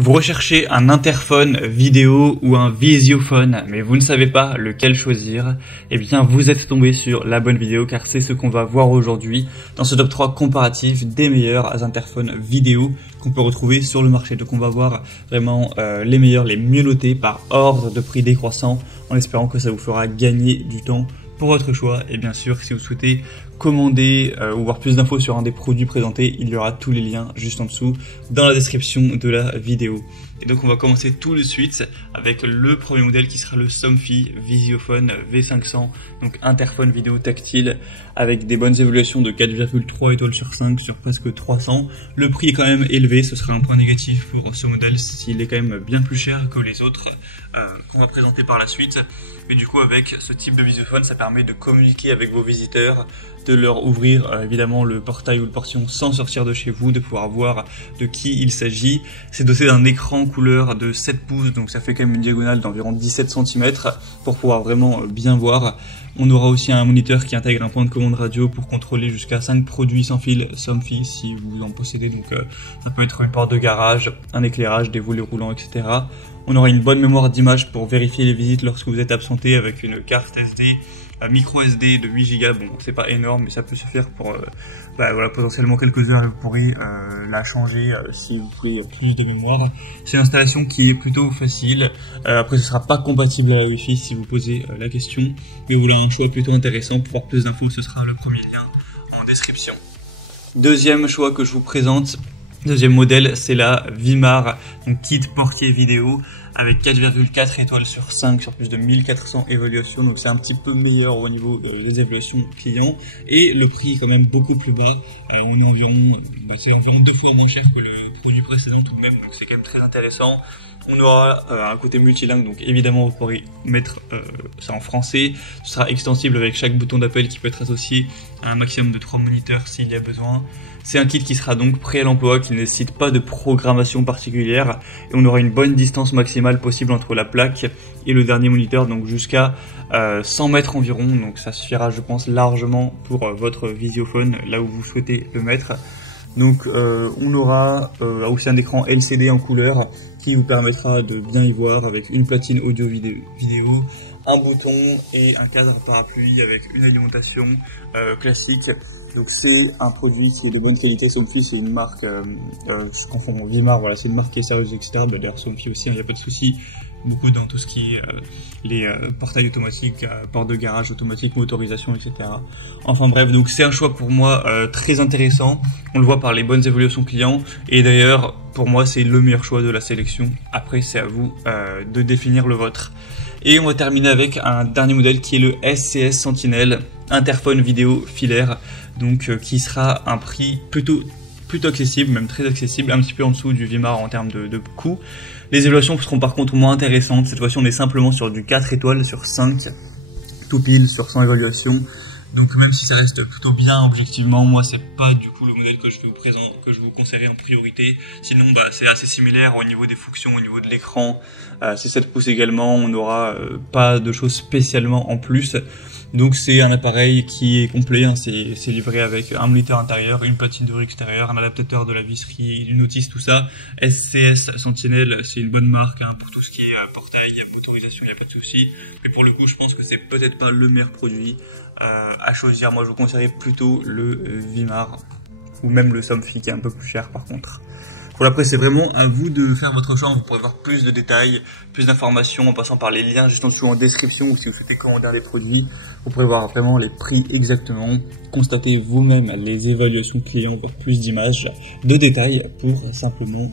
Vous recherchez un interphone vidéo ou un visiophone, mais vous ne savez pas lequel choisir, eh bien vous êtes tombé sur la bonne vidéo car c'est ce qu'on va voir aujourd'hui dans ce top 3 comparatif des meilleurs interphones vidéo qu'on peut retrouver sur le marché. Donc on va voir vraiment les meilleurs, les mieux notés par ordre de prix décroissant en espérant que ça vous fera gagner du temps pour votre choix. Et bien sûr, si vous souhaitez commander ou voir plus d'infos sur un des produits présentés, il y aura tous les liens juste en dessous dans la description de la vidéo. Et donc on va commencer tout de suite avec le premier modèle qui sera le Somfy Visiophone V500, donc interphone vidéo tactile avec des bonnes évaluations de 4,3 étoiles sur 5 sur presque 300. Le prix est quand même élevé, ce sera un point négatif pour ce modèle s'il est quand même bien plus cher que les autres qu'on va présenter par la suite. Mais du coup avec ce type de visiophone, ça permet de communiquer avec vos visiteurs, de leur ouvrir évidemment le portail ou le portillon sans sortir de chez vous, de pouvoir voir de qui il s'agit. C'est doté d'un écran couleur de 7 pouces, donc ça fait quand même une diagonale d'environ 17 cm pour pouvoir vraiment bien voir. On aura aussi un moniteur qui intègre un point de commande radio pour contrôler jusqu'à 5 produits sans fil Somfy si vous en possédez, donc ça peut être une porte de garage, un éclairage, des volets roulants, etc. On aura une bonne mémoire d'image pour vérifier les visites lorsque vous êtes absenté avec une carte SD, micro SD de 8 Go. Bon, c'est pas énorme, mais ça peut se faire pour voilà, potentiellement quelques heures et vous pourrez la changer si vous voulez plus de mémoire. C'est une installation qui est plutôt facile. Après, ce sera pas compatible à la Wi-Fi si vous posez la question. Mais voilà, un choix plutôt intéressant. Pour voir plus d'infos, ce sera le premier lien en description. Deuxième choix que je vous présente. Deuxième modèle, c'est la Vimar, donc kit portier vidéo avec 4,4 étoiles sur 5 sur plus de 1400 évaluations, donc c'est un petit peu meilleur au niveau des évaluations clients et le prix est quand même beaucoup plus bas. On est environ, c'est environ 2 fois moins cher que le produit précédent tout de même, donc c'est quand même très intéressant. On aura un côté multilingue, donc évidemment vous pourrez mettre ça en français. Ce sera extensible avec chaque bouton d'appel qui peut être associé à un maximum de 3 moniteurs s'il y a besoin. C'est un kit qui sera donc prêt à l'emploi, qui ne nécessite pas de programmation particulière. Et on aura une bonne distance maximale possible entre la plaque et le dernier moniteur, donc jusqu'à 100 mètres environ. Donc ça suffira, je pense, largement pour votre visiophone, là où vous souhaitez le mettre. Donc on aura aussi un écran LCD en couleur qui vous permettra de bien y voir avec une platine audio-vidéo, un bouton et un cadre parapluie avec une alimentation classique. Donc c'est un produit qui est de bonne qualité. Somfy, c'est une marque, je confonds Vimar, voilà, c'est une marque qui est sérieuse, etc. D'ailleurs Somfy aussi, il n'y a pas de souci. Beaucoup dans tout ce qui est les portails automatiques, portes de garage automatiques, motorisation, etc. Enfin bref, donc c'est un choix pour moi très intéressant. On le voit par les bonnes évaluations clients. Et d'ailleurs, pour moi, c'est le meilleur choix de la sélection. Après, c'est à vous de définir le vôtre. Et on va terminer avec un dernier modèle qui est le SCS Sentinel, interphone vidéo filaire, donc qui sera un prix plutôt accessible, même très accessible, un petit peu en dessous du Vimar en termes de coût. Les évaluations seront par contre moins intéressantes. Cette fois-ci, on est simplement sur du 4 étoiles sur 5, tout pile sur 100 évaluations. Donc même si ça reste plutôt bien objectivement, moi c'est pas du coup le modèle que je vous conseillerais en priorité. Sinon c'est assez similaire au niveau des fonctions, au niveau de l'écran. C'est 7 pouces également, on n'aura pas de choses spécialement en plus. Donc c'est un appareil qui est complet, hein. C'est livré avec un moniteur intérieur, une platine de riz extérieure, un adaptateur de la visserie, une notice, tout ça. SCS Sentinel, c'est une bonne marque hein, pour tout ce qui est portail, motorisation, il n'y a pas de souci. Mais pour le coup, je pense que c'est peut-être pas le meilleur produit à choisir. Moi, je vous conseillerais plutôt le Vimar ou même le Somfy qui est un peu plus cher par contre. Voilà, après c'est vraiment à vous de faire votre choix, vous pourrez voir plus de détails, plus d'informations en passant par les liens juste en dessous en description ou si vous souhaitez commander un des produits, vous pourrez voir vraiment les prix exactement, constater vous-même les évaluations clients pour plus d'images, de détails pour simplement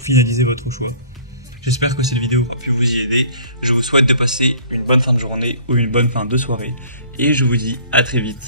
finaliser votre choix. J'espère que cette vidéo a pu vous y aider, je vous souhaite de passer une bonne fin de journée ou une bonne fin de soirée et je vous dis à très vite.